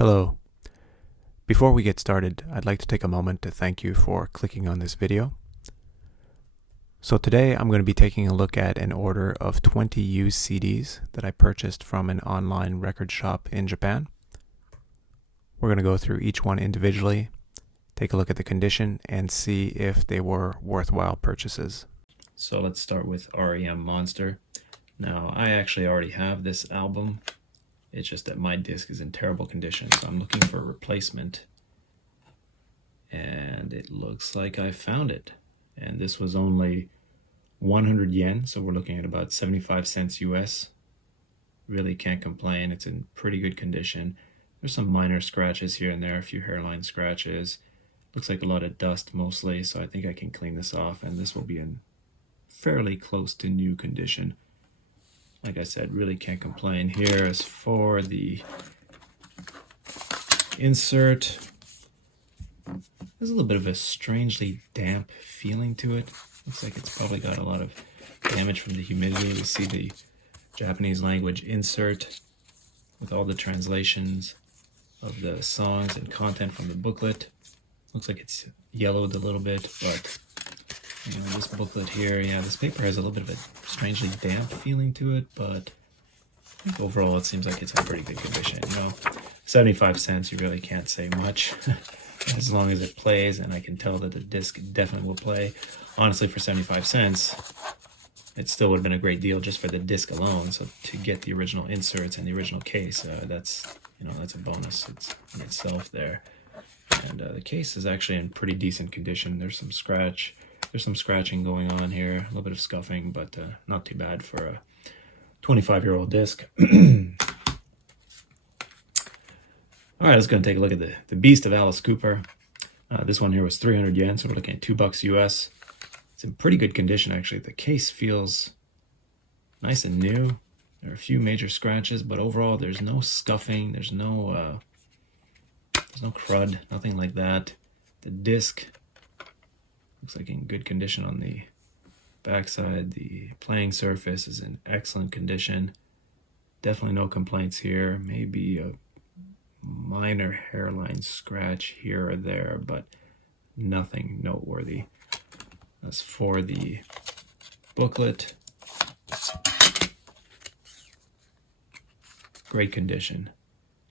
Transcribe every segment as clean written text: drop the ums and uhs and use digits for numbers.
Hello. Before we get started, I'd like to take a moment to thank you for clicking on this video. So today I'm going to be taking a look at an order of 20 used CDs that I purchased from an online record shop in Japan. We're going to go through each one individually, take a look at the condition, and see if they were worthwhile purchases. So let's start with REM Monster. Now, I actually already have this album. It's just that my disc is in terrible condition, so I'm looking for a replacement. And it looks like I found it. And this was only 100 yen, so we're looking at about 75 cents US. Really can't complain. It's in pretty good condition. There's some minor scratches here and there, a few hairline scratches. Looks like a lot of dust mostly, so I think I can clean this off, and this will be in fairly close to new condition. Like I said, really can't complain. Here is for the insert. There's a little bit of a strangely damp feeling to it. Looks like it's probably got a lot of damage from the humidity. We see the Japanese language insert with all the translations of the songs and content from the booklet. Looks like it's yellowed a little bit, but you know, this booklet here, yeah, this paper has a little bit of a strangely damp feeling to it, but I think overall it seems like it's in pretty good condition. You know, 75 cents, you really can't say much as long as it plays, and I can tell that the disc definitely will play. Honestly, for 75 cents, it still would have been a great deal just for the disc alone. So to get the original inserts and the original case, that's a bonus in itself there. And the case is actually in pretty decent condition. There's some scratching going on here, a little bit of scuffing, but not too bad for a 25-year-old disc. All right, let's go and take a look at the Beast of Alice Cooper. This one here was 300 yen, so we're looking at $2 US. It's in pretty good condition, actually. The case feels nice and new. There are a few major scratches, but overall there's no scuffing, there's no crud, nothing like that. The disc looks like in good condition on the backside. The playing surface is in excellent condition. Definitely no complaints here. Maybe a minor hairline scratch here or there, but nothing noteworthy. As for the booklet, great condition.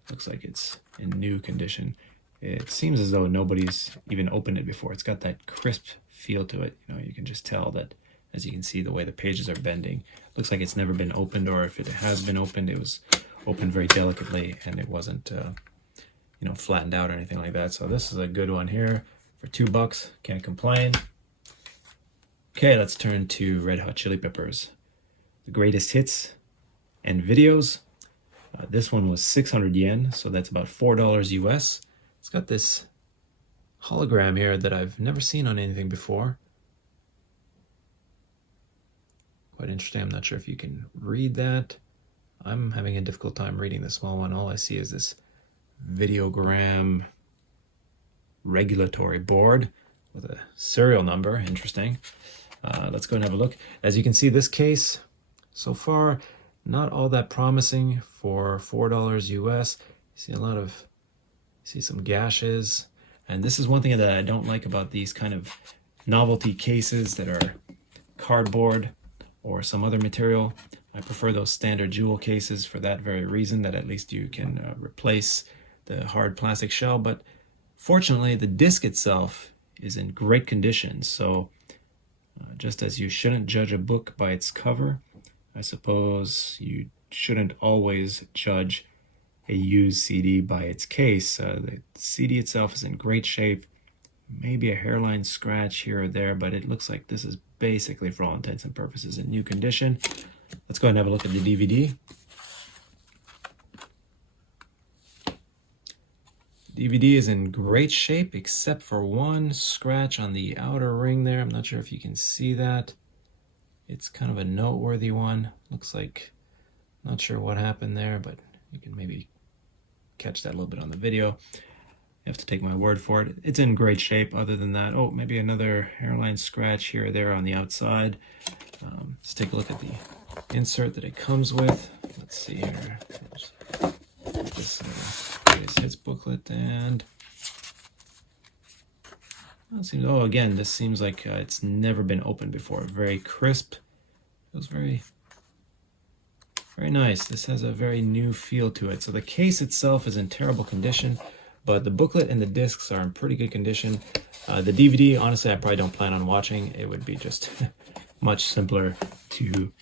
Looks like it's in new condition. It seems as though nobody's even opened it before. It's got that crisp feel to it. You know, you can just tell that, as you can see, the way the pages are bending. Looks like it's never been opened, or if it has been opened, it was opened very delicately and it wasn't, flattened out or anything like that. So this is a good one here for $2. Can't complain. Okay, let's turn to Red Hot Chili Peppers. The greatest hits and videos. This one was 600 yen, so that's about $4 US. It's got this hologram here that I've never seen on anything before. Quite interesting. I'm not sure if you can read that. I'm having a difficult time reading the small one. All I see is this videogram regulatory board with a serial number. Interesting. Let's go and have a look. As you can see, this case so far not all that promising for $4 US. You see some gashes, and this is one thing that I don't like about these kind of novelty cases that are cardboard or some other material. I prefer those standard jewel cases for that very reason, that at least you can replace the hard plastic shell. But fortunately, the disc itself is in great condition. So just as you shouldn't judge a book by its cover, I suppose you shouldn't always judge a used CD by its case. The CD itself is in great shape. Maybe a hairline scratch here or there, but it looks like this is basically, for all intents and purposes, in new condition. Let's go ahead and have a look at the DVD. DVD is in great shape except for one scratch on the outer ring there. I'm not sure if you can see that. It's kind of a noteworthy one. Looks like, not sure what happened there, but you can maybe catch that a little bit on the video. You have to take my word for it. It's in great shape. Other than that, maybe another hairline scratch here or there on the outside. Let's take a look at the insert that it comes with. Let's see here. Put this Greatest Hits booklet, and oh, again, this seems like it's never been opened before. Very crisp. Feels very, very nice. This has a very new feel to it. So the case itself is in terrible condition, but the booklet and the discs are in pretty good condition. The DVD, honestly, I probably don't plan on watching. It would be just much simpler to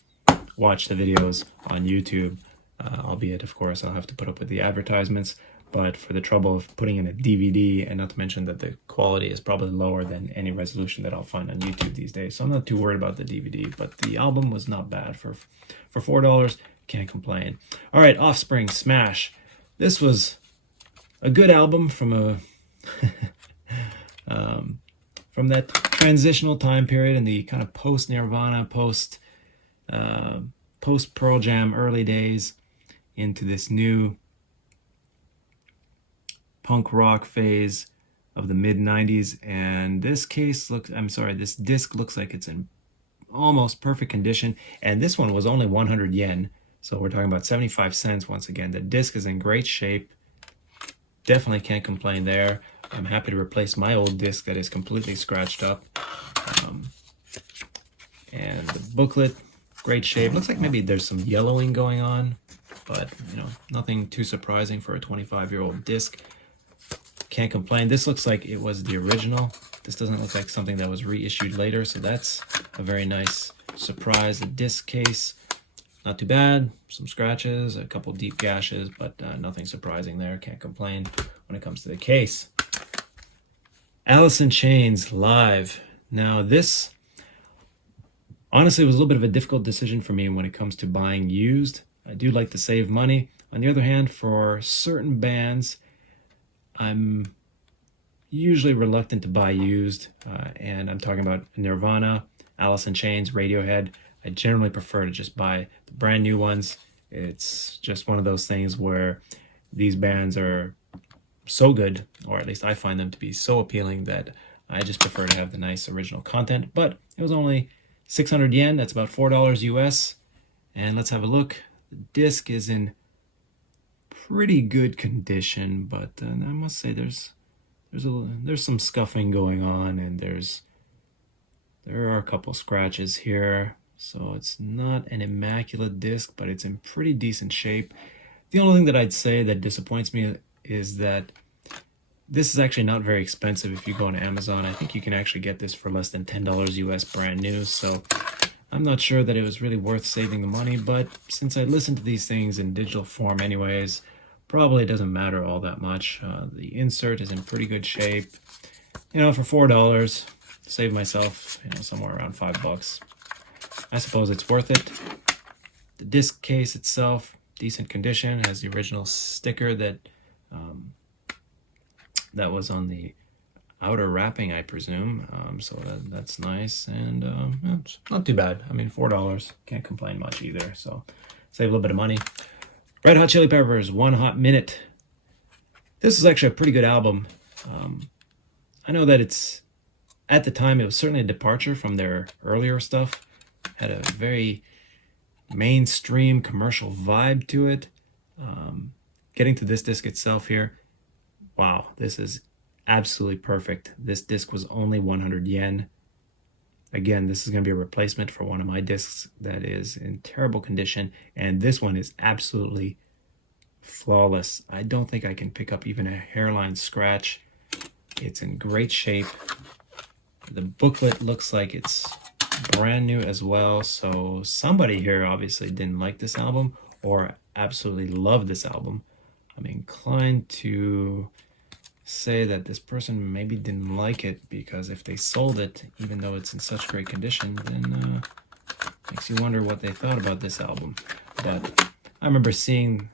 watch the videos on YouTube, albeit, of course, I'll have to put up with the advertisements. But for the trouble of putting in a DVD, and not to mention that the quality is probably lower than any resolution that I'll find on YouTube these days, so I'm not too worried about the DVD. But the album was not bad for $4. Can't complain. All right, Offspring, Smash. This was a good album from a from that transitional time period in the kind of post Nirvana, post Pearl Jam early days into this new punk rock phase of the mid 90s. And this disc looks like it's in almost perfect condition. And this one was only 100 yen. So we're talking about 75 cents once again. The disc is in great shape. Definitely can't complain there. I'm happy to replace my old disc that is completely scratched up. And the booklet, great shape. Looks like maybe there's some yellowing going on, but nothing too surprising for a 25-year-old disc. Can't complain. This looks like it was the original. This doesn't look like something that was reissued later, so that's a very nice surprise. The disc case, not too bad. Some scratches, a couple deep gashes, but nothing surprising there. Can't complain when it comes to the case. Alice in Chains live. Now this, honestly, was a little bit of a difficult decision for me when it comes to buying used. I do like to save money. On the other hand, for certain bands, I'm usually reluctant to buy used, and I'm talking about Nirvana, Alice in Chains, Radiohead. I generally prefer to just buy the brand new ones. It's just one of those things where these bands are so good, or at least I find them to be so appealing, that I just prefer to have the nice original content. But it was only 600 yen, that's about $4 US. And let's have a look. The disc is in pretty good condition, but I must say there's some scuffing going on, and there are a couple scratches here. So it's not an immaculate disc, but it's in pretty decent shape. The only thing that I'd say that disappoints me is that this is actually not very expensive if you go on Amazon. I think you can actually get this for less than $10 US brand new. So I'm not sure that it was really worth saving the money, but since I listen to these things in digital form anyways, probably doesn't matter all that much. The insert is in pretty good shape. For $4, save myself somewhere around $5. I suppose it's worth it. The disc case itself, decent condition, has the original sticker that was on the outer wrapping, I presume. So that's nice, and it's not too bad. I mean, $4, can't complain much either. So save a little bit of money. Red Hot Chili Peppers, One Hot Minute. This is actually a pretty good album. I know that at the time, it was certainly a departure from their earlier stuff. Had a very mainstream commercial vibe to it. Getting to this disc itself here, wow, this is absolutely perfect. This disc was only 100 yen. Again, this is going to be a replacement for one of my discs that is in terrible condition, and this one is absolutely flawless. I don't think I can pick up even a hairline scratch. It's in great shape. The booklet looks like it's brand new as well, so somebody here obviously didn't like this album or absolutely loved this album. I'm inclined to say that this person maybe didn't like it, because if they sold it, even though it's in such great condition, then makes you wonder what they thought about this album. But I remember seeing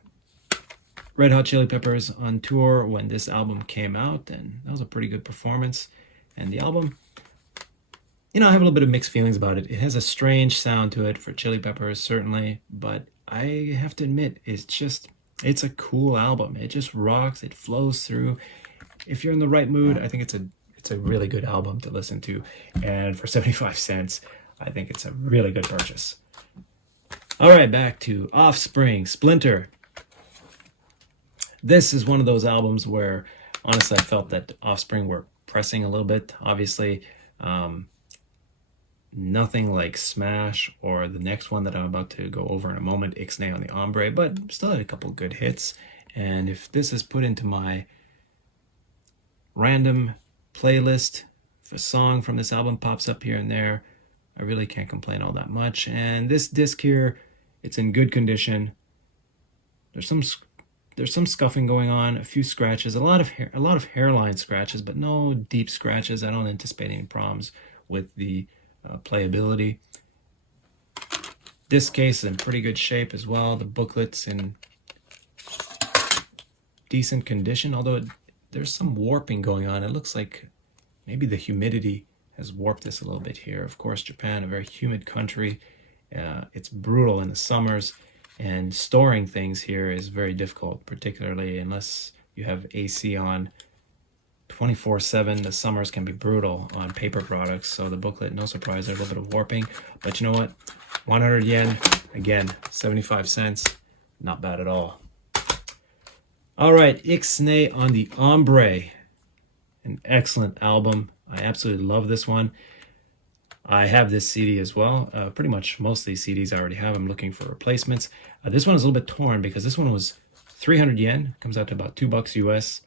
Red Hot Chili Peppers on tour when this album came out, and that was a pretty good performance. And the album, I have a little bit of mixed feelings about it. It has a strange sound to it for Chili Peppers, certainly, but I have to admit, it's a cool album. It just rocks, it flows through. If you're in the right mood, I think it's a really good album to listen to. And for 75 cents, I think it's a really good purchase. All right, back to Offspring, Splinter. This is one of those albums where honestly I felt that Offspring were pressing a little bit. Obviously, nothing like Smash or the next one that I'm about to go over in a moment, Ixnay on the Ombre, but still had a couple good hits. And if this is put into my random playlist, if a song from this album pops up here and there, I really can't complain all that much. And this disc here, it's in good condition. There's some scuffing going on, a few scratches, a lot of hairline scratches, but no deep scratches. I don't anticipate any problems with the playability. Disc case is in pretty good shape as well. The booklet's in decent condition, although there's some warping going on. It looks like maybe the humidity has warped this a little bit here. Of course, Japan, a very humid country. It's brutal in the summers, and storing things here is very difficult, particularly unless you have AC on 24/7. The summers can be brutal on paper products, so the booklet, no surprise, there's a little bit of warping. But you know what? 100 yen, again, 75 cents, not bad at all. All right, Ixnay on the Ombre, an excellent album. I absolutely love this one. I have this CD as well. Pretty much most of these CDs I already have. I'm looking for replacements. This one is a little bit torn because this one was 300 yen, comes out to about $2 US.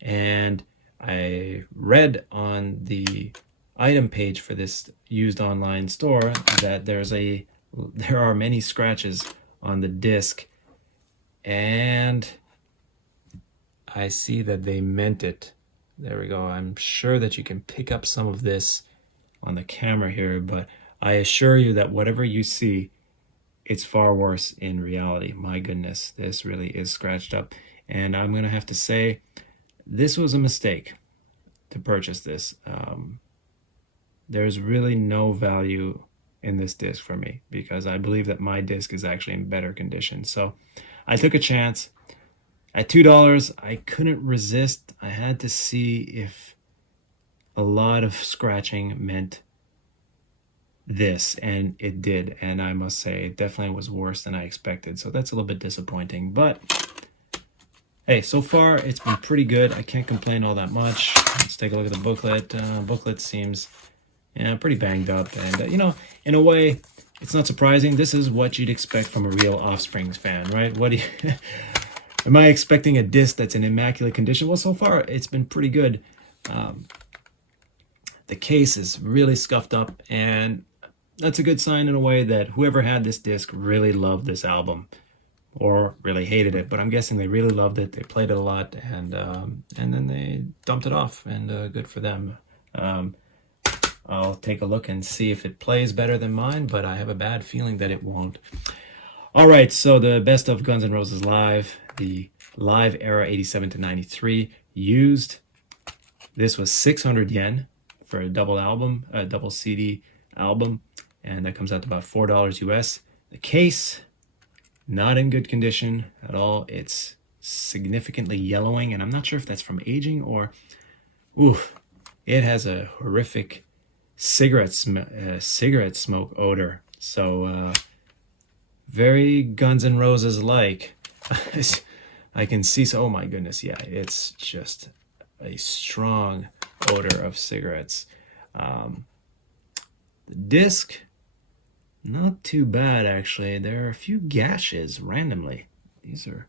And I read on the item page for this used online store that there are many scratches on the disc, and I see that they meant it. There we go. I'm sure that you can pick up some of this on the camera here, but I assure you that whatever you see, it's far worse in reality. My goodness, this really is scratched up. And I'm going to have to say, this was a mistake to purchase this. There's really no value in this disc for me because I believe that my disc is actually in better condition. So I took a chance. At $2, I couldn't resist. I had to see if a lot of scratching meant this, and it did. And I must say, it definitely was worse than I expected. So that's a little bit disappointing. But hey, so far it's been pretty good. I can't complain all that much. Let's take a look at the booklet. Booklet seems pretty banged up. And, in a way, it's not surprising. This is what you'd expect from a real Offspring fan, right? What do you... Am I expecting a disc that's in immaculate condition? Well, so far, it's been pretty good. The case is really scuffed up, and that's a good sign in a way that whoever had this disc really loved this album or really hated it. But I'm guessing they really loved it. They played it a lot, and then they dumped it off, and good for them. I'll take a look and see if it plays better than mine, but I have a bad feeling that it won't. All right, so the best of Guns N' Roses live, the live era 87 to 93 used. This was 600 yen for a double CD album, and that comes out to about $4 US. The case, not in good condition at all. It's significantly yellowing, and I'm not sure if that's from aging or, it has a horrific cigarette smoke odor. So very Guns N' Roses like. I can see, oh my goodness, yeah, it's just a strong odor of cigarettes. The disc, not too bad actually. There are a few gashes randomly. These are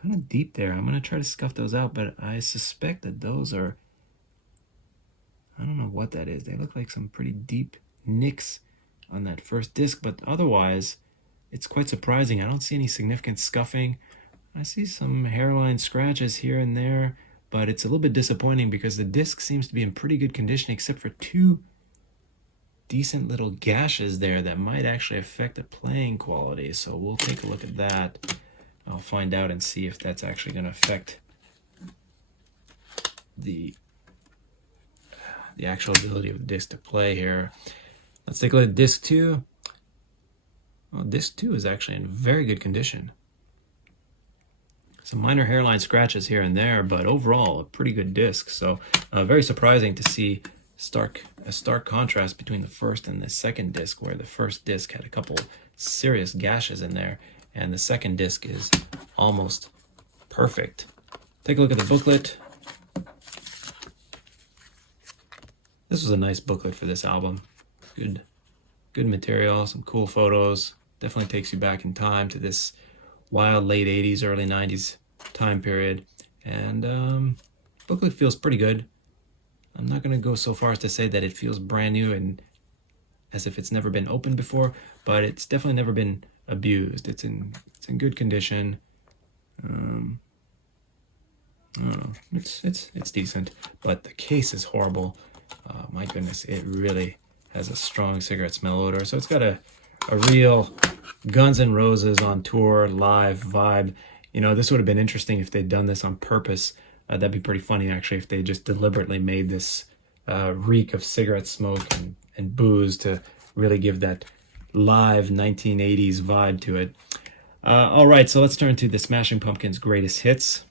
kind of deep there. I'm going to try to scuff those out, but I suspect that those are, I don't know what that is. They look like some pretty deep nicks on that first disc, but otherwise, it's quite surprising. I don't see any significant scuffing. I see some hairline scratches here and there, but it's a little bit disappointing because the disc seems to be in pretty good condition except for two decent little gashes there that might actually affect the playing quality. So we'll take a look at that. I'll find out and see if that's actually going to affect the actual ability of the disc to play here. Let's take a look at disc 2. Well, disc 2 is actually in very good condition. Some minor hairline scratches here and there, but overall a pretty good disc. So very surprising to see a stark contrast between the first and the second disc, where the first disc had a couple serious gashes in there, and the second disc is almost perfect. take a look at the booklet. This was a nice booklet for this album. Good material, some cool photos. Definitely takes you back in time to this wild late 80s, early 90s time period. And booklet feels pretty good. I'm not going to go so far as to say that it feels brand new and as if it's never been opened before, but it's definitely never been abused. It's in good condition. I don't know. It's decent, but the case is horrible. My goodness, it really has a strong cigarette smell odor. So it's got a real Guns N' Roses on tour live vibe. You know, this would have been interesting if they'd done this on purpose. That'd be pretty funny, actually, if they just deliberately made this reek of cigarette smoke and booze to really give that live 1980s vibe to it. All right, so let's turn to the Smashing Pumpkins' greatest hits.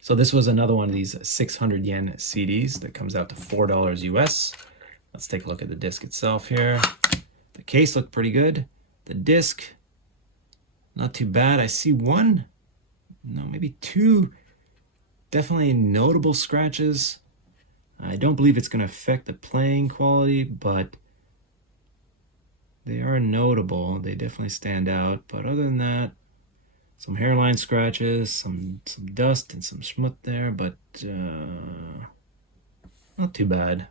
So this was another one of these 600 yen CDs that comes out to $4 US. Let's take a look at the disc itself here. The case looked pretty good. The disc, not too bad. I see maybe two definitely notable scratches. I don't believe it's going to affect the playing quality, but they are notable. They definitely stand out. But other than that, some hairline scratches, some dust and some schmut there, but not too bad.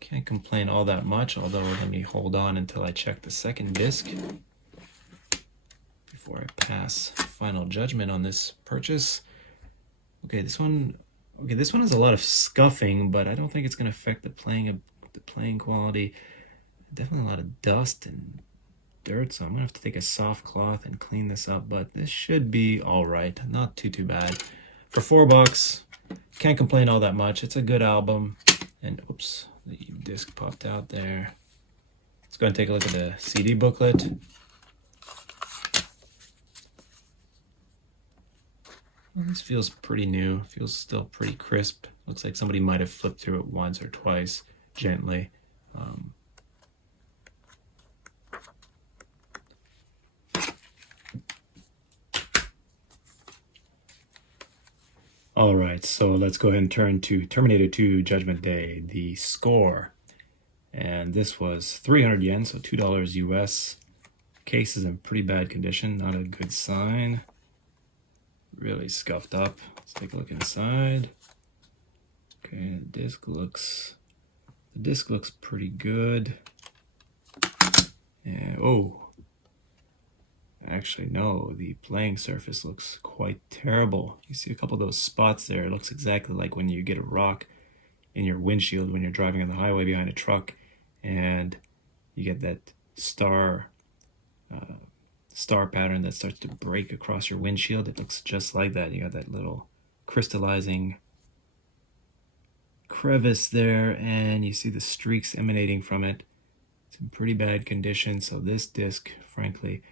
Can't complain all that much, although let me hold on until I check the second disc before I pass final judgment on this purchase. Okay, this one has a lot of scuffing, but I don't think it's going to affect the playing quality. Definitely a lot of dust and dirt, so I'm gonna have to take a soft cloth and clean this up, but this should be all right. Not too bad. For $4, can't complain all that much. It's a good album. And oops, the disc popped out there. Let's go and take a look at the CD booklet. Well, this feels pretty new. Feels still pretty crisp. Looks like somebody might have flipped through it once or twice gently. All right, so let's go ahead and turn to Terminator 2 Judgment Day, the score. And this was 300 yen, so $2 US. Case is in pretty bad condition, not a good sign. Really scuffed up. Let's take a look inside. Okay, the disc looks pretty good. And actually, no, the playing surface looks quite terrible. You see a couple of those spots there. It looks exactly like when you get a rock in your windshield when you're driving on the highway behind a truck and you get that star pattern that starts to break across your windshield. It looks just like that. You got that little crystallizing crevice there, and you see the streaks emanating from it. It's in pretty bad condition, so this disc, frankly,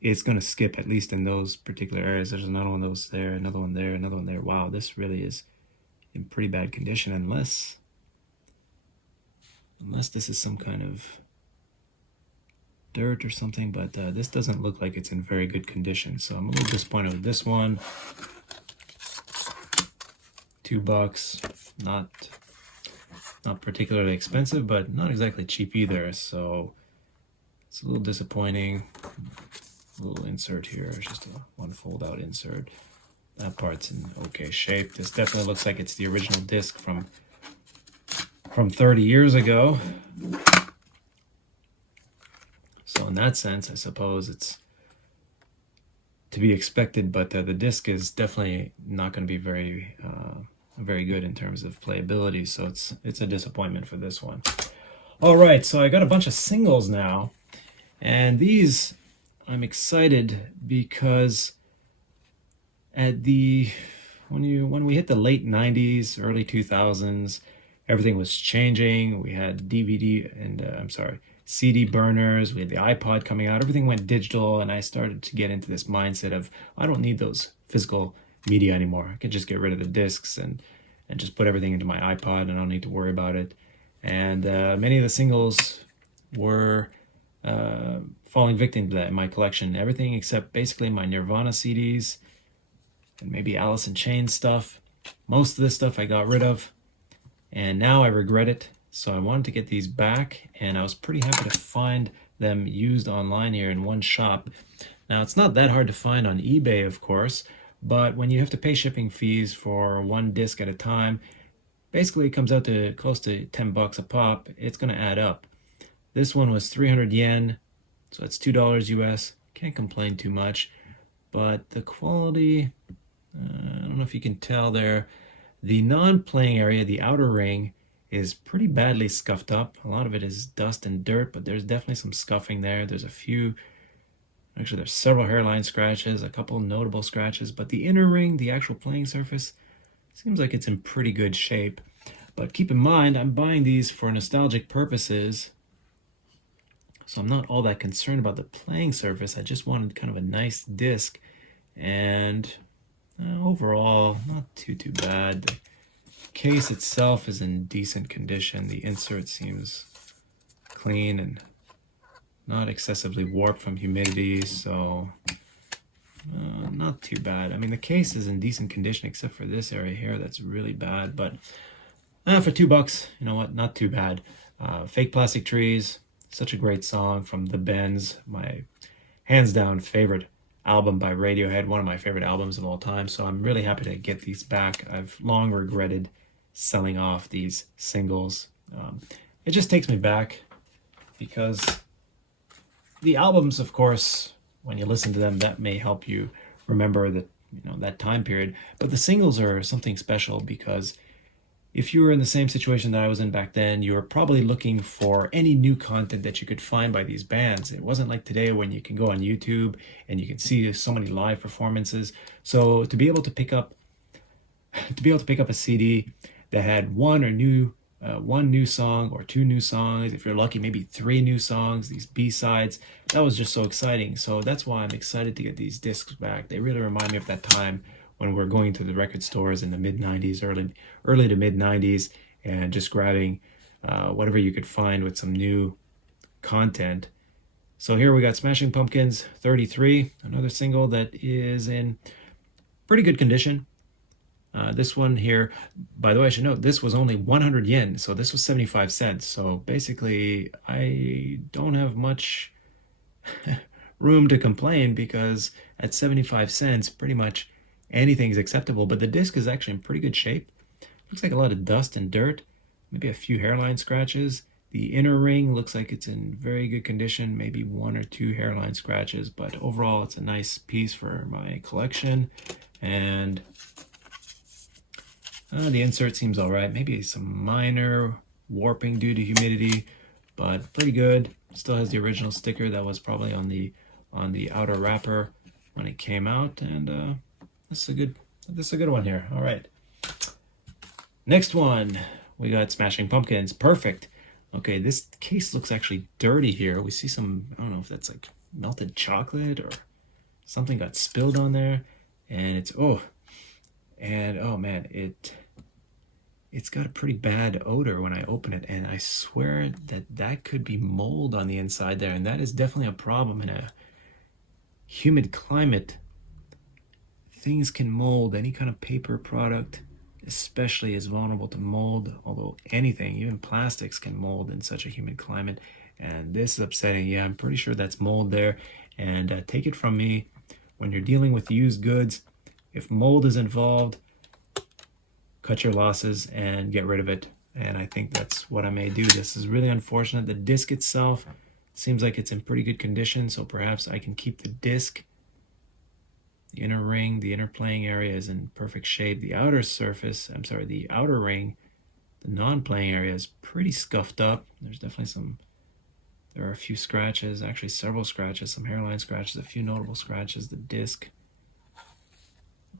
it's going to skip at least in those particular areas. There's another one of those there, another one there, another one there. Wow, this really is in pretty bad condition unless this is some kind of dirt or something, but this doesn't look like it's in very good condition, so I'm a little disappointed with this one. $2, not particularly expensive, but not exactly cheap either, so it's a little disappointing. A little insert here, it's just one fold out insert. That part's in okay shape. This definitely looks like it's the original disc from 30 years ago. So in that sense, I suppose it's to be expected, but the disc is definitely not going to be very good in terms of playability, so it's a disappointment for this one. All right, so I got a bunch of singles now, and these I'm excited because when we hit the late 90s, early 2000s, everything was changing. We had DVD and CD burners. We had the iPod coming out. Everything went digital, and I started to get into this mindset of I don't need those physical media anymore. I can just get rid of the discs and just put everything into my iPod, and I don't need to worry about it. And many of the singles were falling victim to that in my collection. Everything except basically my Nirvana CDs, and maybe Alice in Chains stuff. Most of this stuff I got rid of, and now I regret it. So I wanted to get these back, and I was pretty happy to find them used online here in one shop. Now, it's not that hard to find on eBay, of course, but when you have to pay shipping fees for one disc at a time, basically it comes out to close to 10 bucks a pop. It's going to add up. This one was 300 yen, so that's $2 US. Can't complain too much, but the quality, I don't know if you can tell there, the non-playing area, the outer ring, is pretty badly scuffed up. A lot of it is dust and dirt, but there's definitely some scuffing there. There's a few, actually there's several hairline scratches, a couple notable scratches, but the inner ring, the actual playing surface, seems like it's in pretty good shape. But keep in mind, I'm buying these for nostalgic purposes, so I'm not all that concerned about the playing surface. I just wanted kind of a nice disc, and overall, not too bad. The case itself is in decent condition. The insert seems clean and not excessively warped from humidity, so not too bad. I mean, the case is in decent condition except for this area here that's really bad, but for $2, you know what, not too bad. Fake Plastic Trees, such a great song from The Bends, my hands down favorite album by Radiohead, one of my favorite albums of all time, so I'm really happy to get these back. I've long regretted selling off these singles. It just takes me back because the albums, of course, when you listen to them, that may help you remember that, that time period, but the singles are something special because if you were in the same situation that I was in back then, you were probably looking for any new content that you could find by these bands. It wasn't like today when you can go on YouTube and you can see so many live performances. So to be able to pick up a CD that had one new song or two new songs, if you're lucky, maybe 3 new songs, these B-sides, that was just so exciting. So that's why I'm excited to get these discs back. They really remind me of that time when we're going to the record stores in the mid-90s, early to mid-90s, and just grabbing whatever you could find with some new content. So here we got Smashing Pumpkins 33, another single that is in pretty good condition. This one here, by the way, I should note, this was only 100 yen, so this was 75 cents. So basically, I don't have much room to complain because at 75 cents, pretty much anything's acceptable, but the disc is actually in pretty good shape. Looks like a lot of dust and dirt, maybe a few hairline scratches. The inner ring looks like it's in very good condition, maybe 1 or 2 hairline scratches, but overall it's a nice piece for my collection. And the insert seems all right, maybe some minor warping due to humidity, but pretty good. Still has the original sticker that was probably on the outer wrapper when it came out, and this is a good one here. All right. Next one, we got Smashing Pumpkins. Perfect. Okay, this case looks actually dirty here. We see some, I don't know if that's like melted chocolate or something got spilled on there. And oh man, it's got a pretty bad odor when I open it. And I swear that could be mold on the inside there. And that is definitely a problem in a humid climate. Things can mold. Any kind of paper product especially is vulnerable to mold, although anything, even plastics, can mold in such a humid climate. And this is upsetting. Yeah, I'm pretty sure that's mold there. And take it from me, when you're dealing with used goods, if mold is involved, cut your losses and get rid of it. And I think that's what I may do. This is really unfortunate. The disc itself seems like it's in pretty good condition, so perhaps I can keep the disc. The inner ring, the inner playing area is in perfect shape. The outer ring, the non-playing area is pretty scuffed up. There are a few scratches, actually several scratches, some hairline scratches, a few notable scratches. The disc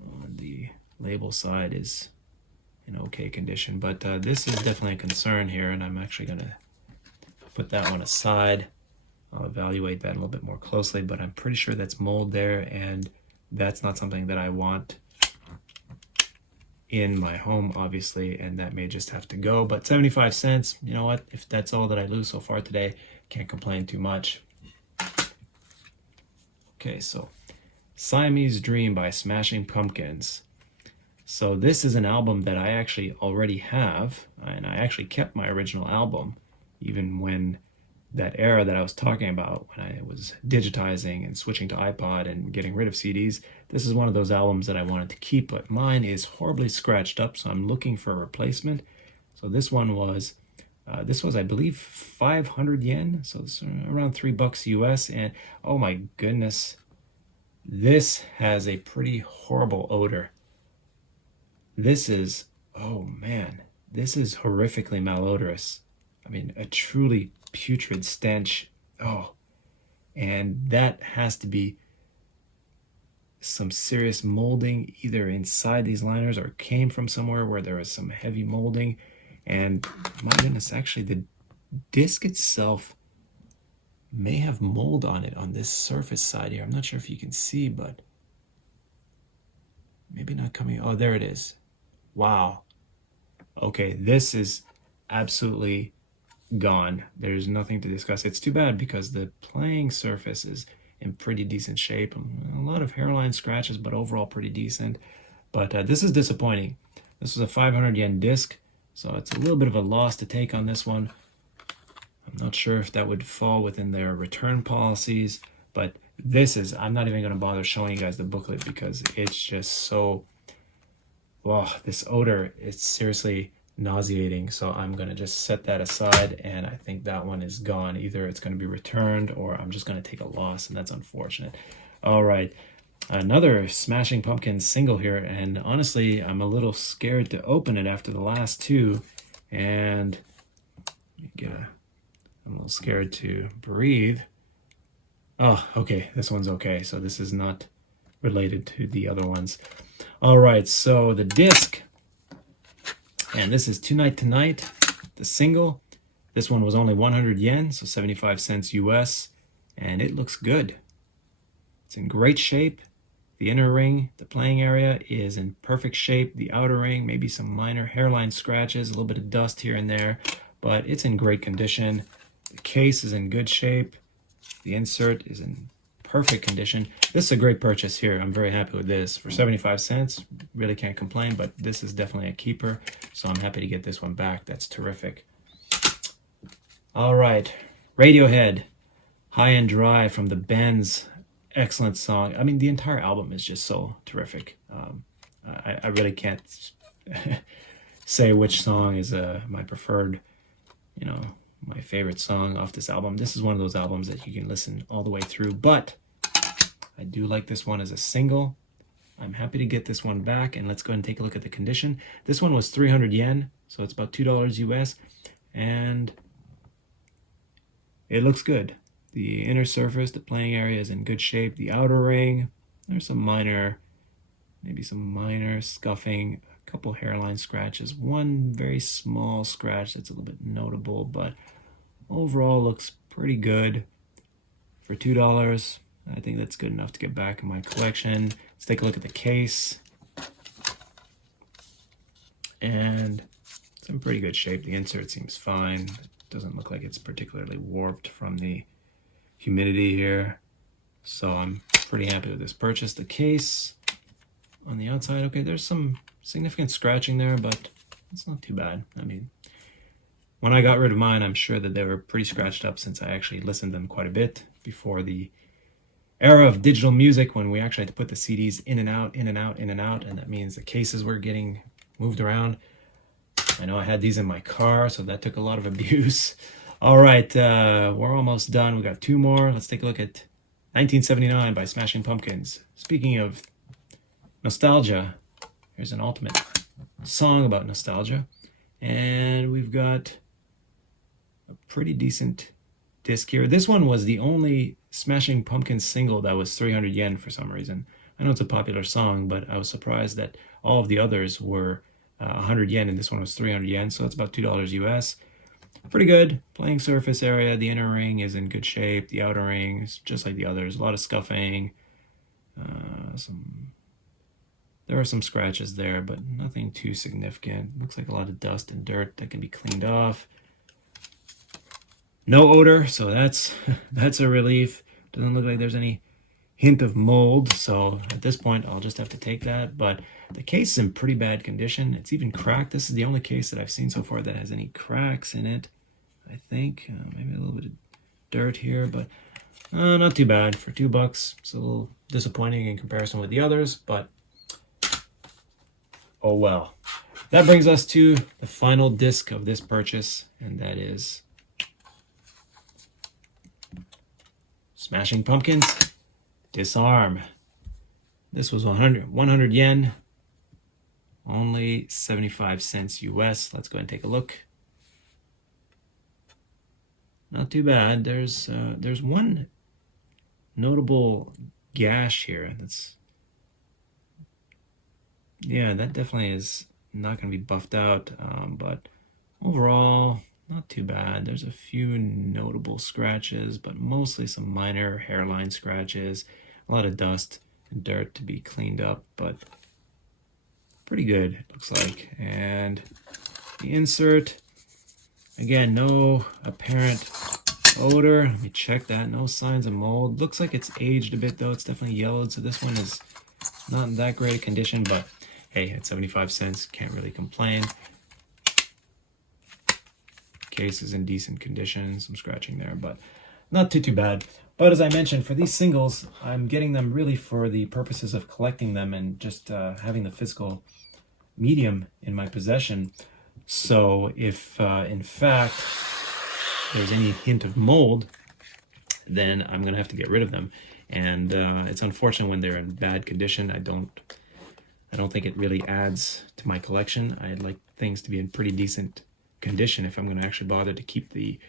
on the label side is in okay condition, but this is definitely a concern here, and I'm actually going to put that one aside. I'll evaluate that a little bit more closely, but I'm pretty sure that's mold there, and that's not something that I want in my home, obviously, and that may just have to go. But 75 cents, you know what? If that's all that I lose so far today, can't complain too much. Okay, so Siamese Dream by Smashing Pumpkins. So this is an album that I actually already have, and I actually kept my original album, even when that era that I was talking about, when I was digitizing and switching to iPod and getting rid of CDs. This is one of those albums that I wanted to keep, but mine is horribly scratched up, so I'm looking for a replacement. So this one was, I believe, 500 yen, so it's around $3 US, and oh my goodness, this has a pretty horrible odor. This is, oh man, this is horrifically malodorous. I mean, a truly putrid stench. Oh, and that has to be some serious molding either inside these liners or came from somewhere where there was some heavy molding. And my goodness, actually, the disc itself may have mold on it on this surface side here. I'm not sure if you can see, but maybe not coming. Oh, there it is. Wow. Okay, this is absolutely gone. There's nothing to discuss. It's too bad because the playing surface is in pretty decent shape. A lot of hairline scratches, but overall pretty decent. But this is disappointing. This is a 500 yen disc, so it's a little bit of a loss to take on this one. I'm not sure if that would fall within their return policies, but this is, I'm not even going to bother showing you guys the booklet because it's just so, oh, this odor is seriously nauseating. So I'm going to just set that aside, and I think that one is gone. Either it's going to be returned or I'm just going to take a loss, and that's unfortunate. All right, another Smashing Pumpkins single here, and honestly, I'm a little scared to open it after the last two, and I'm a little scared to breathe. Oh, okay, this one's okay, so this is not related to the other ones. All right, so the disc, and this is Tonight Tonight, the single. This one was only 100 yen, so 75 cents US, and it looks good. It's in great shape. The inner ring, the playing area, is in perfect shape. The outer ring, maybe some minor hairline scratches, a little bit of dust here and there, but it's in great condition. The case is in good shape. The insert is in perfect condition. This is a great purchase here. I'm very happy with this. For 75 cents, really can't complain, but this is definitely a keeper, so I'm happy to get this one back. That's terrific. All right, Radiohead, High and Dry from the Bends. Excellent song. I mean, the entire album is just so terrific. I really can't say which song is my preferred, my favorite song off this album. This is one of those albums that you can listen all the way through, but I do like this one as a single. I'm happy to get this one back, and let's go ahead and take a look at the condition. This one was 300 yen, so it's about $2 US, and it looks good. The inner surface, the playing area is in good shape. The outer ring, there's maybe some minor scuffing, a couple hairline scratches, one very small scratch that's a little bit notable, but overall looks pretty good. For $2, I think that's good enough to get back in my collection. Let's take a look at the case. And it's in pretty good shape. The insert seems fine. It doesn't look like it's particularly warped from the humidity here. So I'm pretty happy with this purchase. The case on the outside, okay, there's some significant scratching there, but it's not too bad. I mean, when I got rid of mine, I'm sure that they were pretty scratched up since I actually listened to them quite a bit before the era of digital music when we actually had to put the CDs in and out, in and out, in and out, and that means the cases were getting moved around. I know I had these in my car, so that took a lot of abuse. All right, we're almost done. We got two more. Let's take a look at 1979 by Smashing Pumpkins. Speaking of nostalgia, here's an ultimate song about nostalgia, and we've got a pretty decent disc here. This one was the only Smashing Pumpkins single that was 300 yen for some reason. I know it's a popular song, but I was surprised that all of the others were 100 yen, and this one was 300 yen, so it's about $2 US. Pretty good. Playing surface area, the inner ring is in good shape. The outer ring is just like the others. A lot of scuffing. There are some scratches there, but nothing too significant. Looks like a lot of dust and dirt that can be cleaned off. No odor, so that's a relief. Doesn't look like there's any hint of mold, so at this point I'll just have to take that. But the case is in pretty bad condition. It's even cracked. This is the only case that I've seen so far that has any cracks in it, I think. Maybe a little bit of dirt here, but not too bad for $2. It's a little disappointing in comparison with the others, but oh well. That brings us to the final disc of this purchase, and that is Smashing Pumpkins Disarm. This was 100 yen, only 75 cents US. Let's go ahead and take a look. Not too bad. There's one notable gash here. That definitely is not going to be buffed out, but overall, not too bad. There's a few notable scratches, but mostly some minor hairline scratches, a lot of dust and dirt to be cleaned up, but pretty good, it looks like. And the insert, again, no apparent odor. Let me check that. No signs of mold. Looks like it's aged a bit, though. It's definitely yellowed, so this one is not in that great a condition, but hey, at 75 cents, can't really complain. Case is in decent condition, some scratching there, but not too bad. But as I mentioned, for these singles, I'm getting them really for the purposes of collecting them and just having the physical medium in my possession. So if in fact there's any hint of mold, then I'm going to have to get rid of them. And it's unfortunate when they're in bad condition. I don't think it really adds to my collection. I'd like things to be in pretty decent condition if I'm going to actually bother to keep the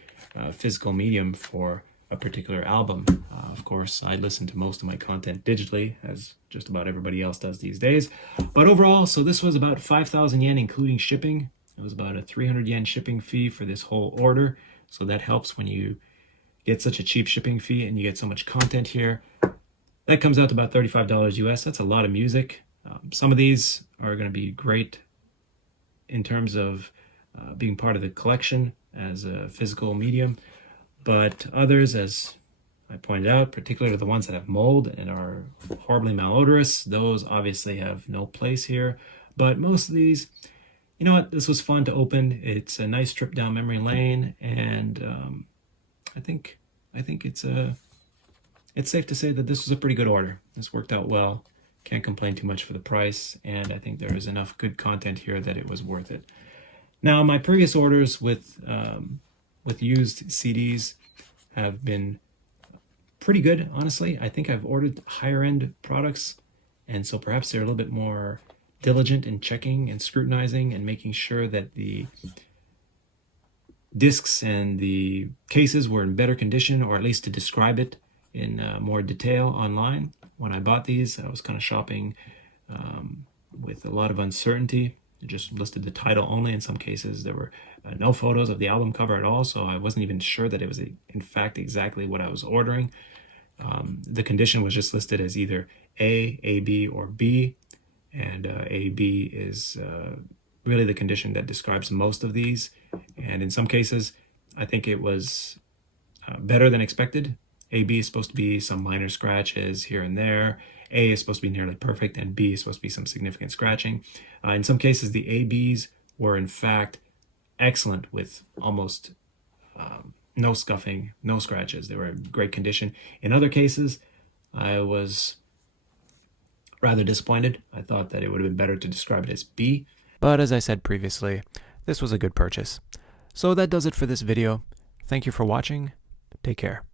physical medium for a particular album. Of course, I listen to most of my content digitally, as just about everybody else does these days. But overall, so this was about 5,000 yen, including shipping. It was about a 300 yen shipping fee for this whole order. So that helps when you get such a cheap shipping fee and you get so much content here. That comes out to about $35 US. That's a lot of music. Some of these are going to be great in terms of being part of the collection as a physical medium, but others, as I pointed out, particularly the ones that have mold and are horribly malodorous, those obviously have no place here. But most of these, you know what, this was fun to open. It's a nice trip down memory lane, and I think it's safe to say that this was a pretty good order. This worked out well. Can't complain too much for the price, and I think there is enough good content here that it was worth it. Now, my previous orders with used CDs have been pretty good, honestly. I think I've ordered higher end products, and so perhaps they're a little bit more diligent in checking and scrutinizing and making sure that the discs and the cases were in better condition, or at least to describe it in more detail online. When I bought these, I was kind of shopping with a lot of uncertainty. It just listed the title only. In some cases, there were no photos of the album cover at all, so I wasn't even sure that it was, in fact, exactly what I was ordering. The condition was just listed as either A, B, or B, and A, B is really the condition that describes most of these. And in some cases, I think it was better than expected. AB is supposed to be some minor scratches here and there. A is supposed to be nearly perfect, and B is supposed to be some significant scratching. In some cases, the ABs were in fact excellent with almost no scuffing, no scratches. They were in great condition. In other cases, I was rather disappointed. I thought that it would have been better to describe it as B. But as I said previously, this was a good purchase. So that does it for this video. Thank you for watching. Take care.